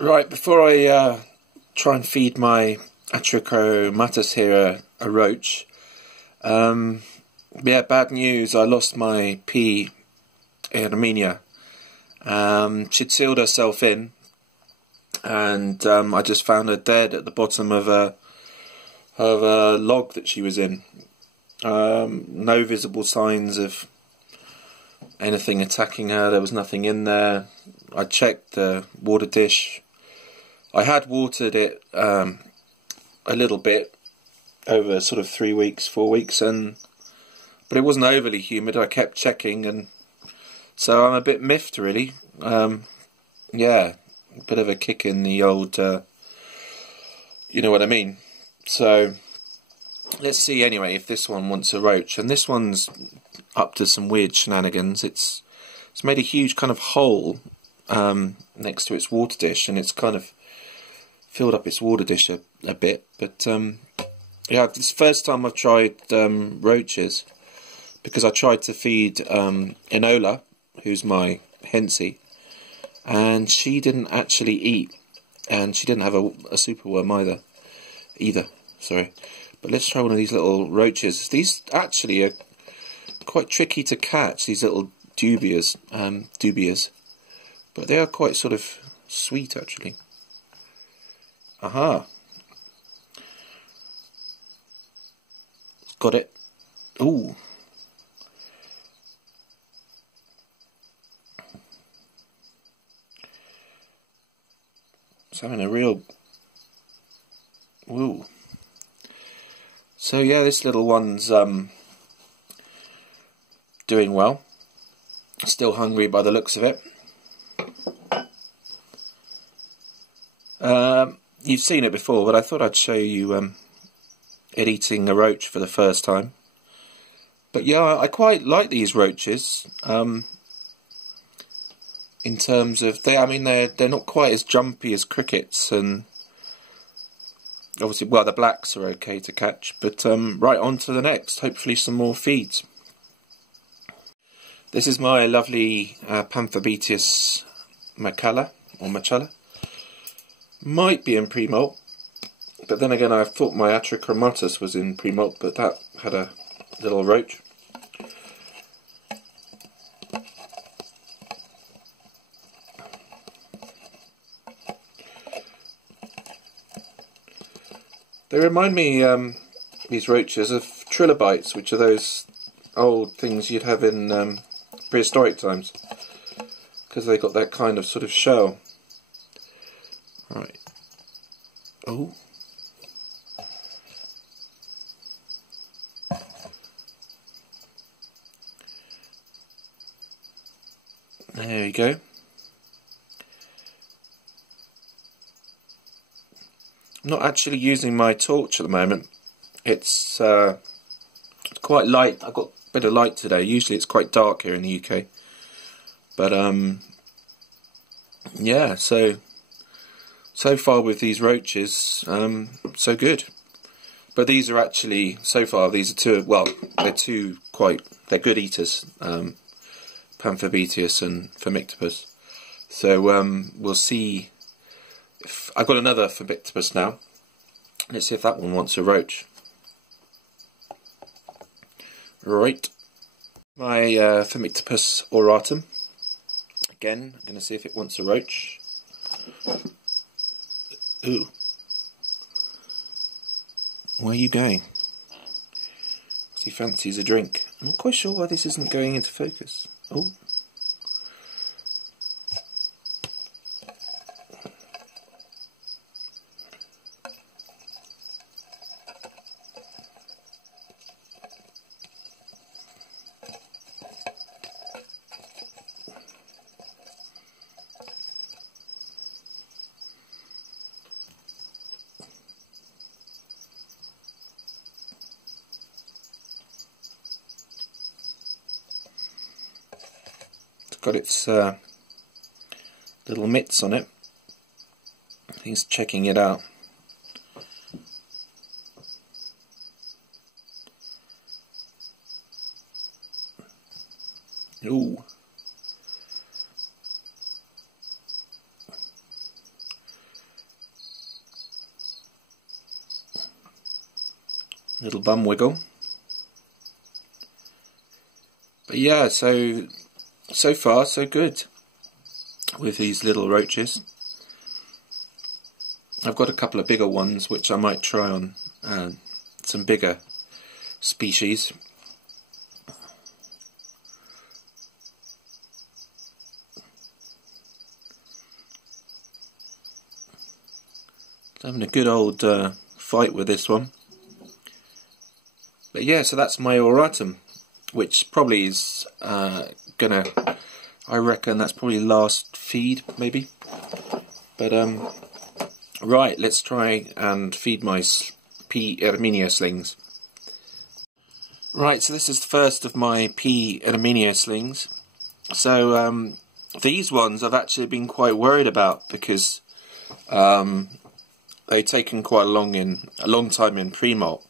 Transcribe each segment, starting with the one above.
Right, before I try and feed my Atrichomatus here a roach, yeah, bad news, I lost my P Irminia. She'd sealed herself in, and I just found her dead at the bottom of a log that she was in. No visible signs of anything attacking her. There was nothing in there. I checked the water dish. I had watered it a little bit over sort of 3 weeks, 4 weeks, but it wasn't overly humid. I kept checking, and so I'm a bit miffed, really. Yeah, a bit of a kick in the old, you know what I mean. So let's see anyway if this one wants a roach, and this one's up to some weird shenanigans. It's made a huge kind of hole next to its water dish, and it's kind of filled up its water dish a bit. But yeah, it's the first time I've tried roaches, because I tried to feed Enola, who's my hensie, and she didn't actually eat, and she didn't have a superworm either. Sorry. But let's try one of these little roaches. These actually are quite tricky to catch, these little dubias, but they are quite sort of sweet, actually. Aha! Got it. Ooh! It's having a real... Ooh! So yeah, this little one's doing well. Still hungry by the looks of it. You've seen it before, but I thought I'd show you it eating a roach for the first time. But yeah, I quite like these roaches. In terms of they're not quite as jumpy as crickets, and obviously, well, the blacks are okay to catch. But right on to the next. Hopefully, some more feeds. This is my lovely Panthobeteus Machala, or Machala. Might be in pre-molt, but then again I thought my Atrichomatus was in pre-molt, but that had a little roach. They remind me, these roaches, of trilobites, which are those old things you'd have in prehistoric times, because they got that kind of sort of shell. Right. Oh. There we go. I'm not actually using my torch at the moment. It's quite light. I've got a bit of light today. Usually it's quite dark here in the UK. But yeah, so far with these roaches, so good. But these are actually, so far, these are two, well, they're good eaters, Panthobeteus and Phomictopus. So we'll see. I've got another Phomictopus now. Let's see if that one wants a roach. Right. My Phomictopus Auratum. Again, I'm going to see if it wants a roach. Ooh. Where are you going? He fancies a drink. I'm not quite sure why this isn't going into focus. Oh. Got its little mitts on it. He's checking it out. Ooh. Little bum wiggle. But yeah, so far so good with these little roaches. I've got a couple of bigger ones which I might try on some bigger species. Having a good old fight with this one. But yeah, so that's my Auratum, which probably is gonna, I reckon that's probably last feed maybe. But right, let's try and feed my P Irminia slings. Right, so this is the first of my P Irminia slings. So these ones I've actually been quite worried about because they've taken quite a long time in pre-molt.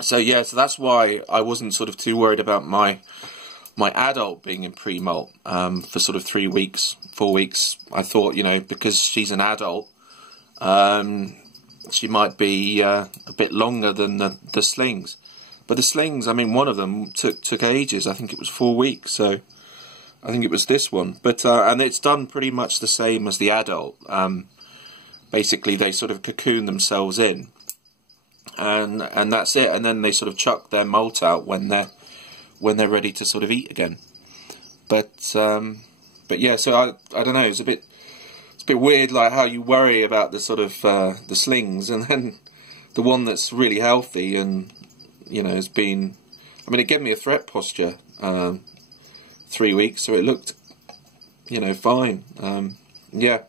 So yeah, so that's why I wasn't sort of too worried about my adult being in pre-molt for sort of 3 weeks, 4 weeks. I thought, you know, because she's an adult, she might be a bit longer than the slings. But the slings, I mean, one of them took ages. I think it was 4 weeks. So I think it was this one. But and it's done pretty much the same as the adult. Basically, they sort of cocoon themselves in, and that's it. And then they sort of chuck their molt out when they're ready to sort of eat again. But yeah, so I don't know. It's a bit weird, like how you worry about the sort of the slings, and then the one that's really healthy and, you know, has been. I mean, it gave me a threat posture 3 weeks, so it looked, you know, fine. Yeah.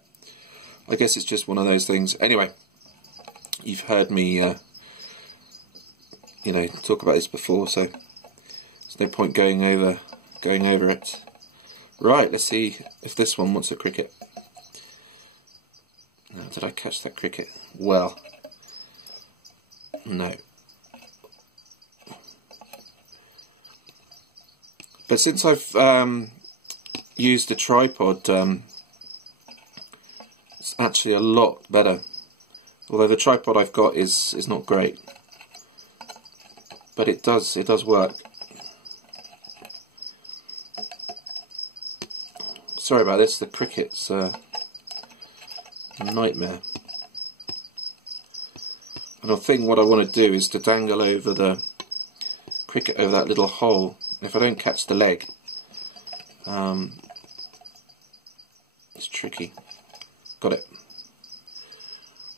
I guess it's just one of those things. Anyway, you've heard me, you know, talk about this before, so there's no point going over it. Right, let's see if this one wants a cricket. Now, did I catch that cricket? Well, no. But since I've used the tripod, it's actually a lot better. Although the tripod I've got is not great, but it does work. Sorry about this. The cricket's a nightmare. And I think what I want to do is to dangle over the cricket over that little hole. If I don't catch the leg, it's tricky. Got it.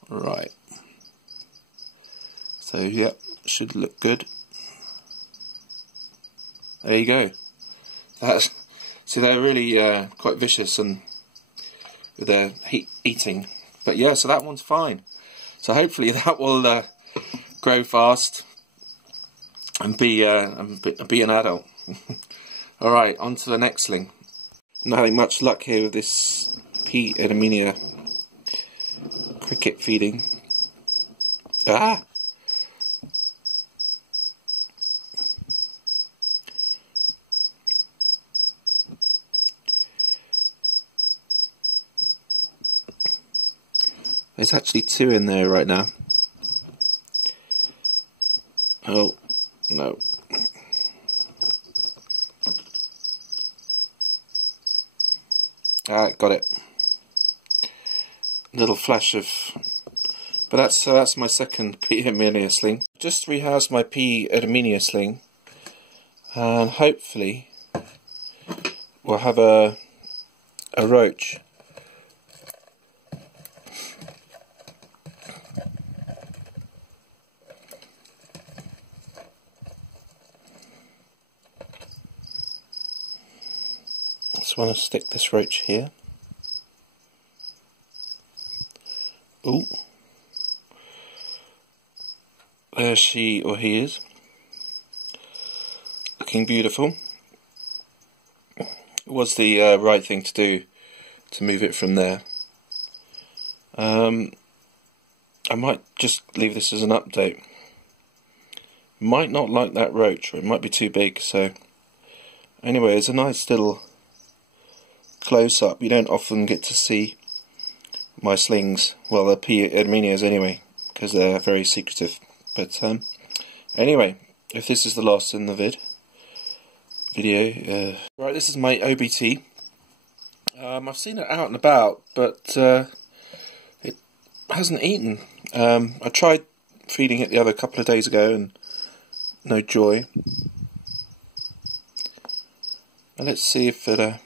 Right. So yeah, should look good. There you go. See, they're really quite vicious and with their eating. But yeah, so that one's fine. So hopefully that will grow fast and be an adult. All right, on to the next sling. Not having much luck here with this P Irminia cricket feeding. Ah! There's actually 2 in there right now. Oh, no. Ah, got it. Little flash of, but that's my second P Irminia sling. Just rehoused my P Irminia sling, and hopefully we'll have a roach. Just want to stick this roach here. Ooh. There she or he is. Looking beautiful. It was the right thing to do to move it from there. I might just leave this as an update. Might not like that roach, or it might be too big, so anyway, it's a nice little close-up. You don't often get to see my slings, well, the P Irminias anyway, because they're very secretive. But anyway, if this is the last in the video, right, this is my OBT. I've seen it out and about, but it hasn't eaten. I tried feeding it the other couple of days ago and no joy. Now let's see if it'll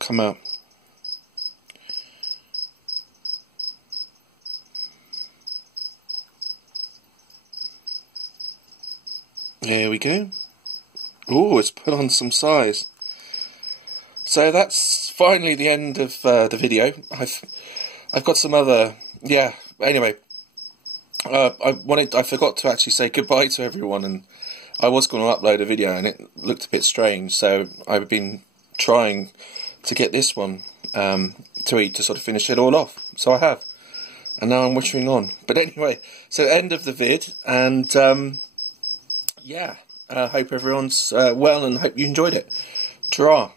come out. There we go. Oh, it's put on some size. So that's finally the end of the video. I've got some other, yeah. Anyway, I forgot to actually say goodbye to everyone, and I was going to upload a video, and it looked a bit strange. So I've been trying to get this one to eat to sort of finish it all off. So I have, and now I'm wishing on. But anyway, so end of the vid, and yeah, hope everyone's well, and hope you enjoyed it. Ta-ra.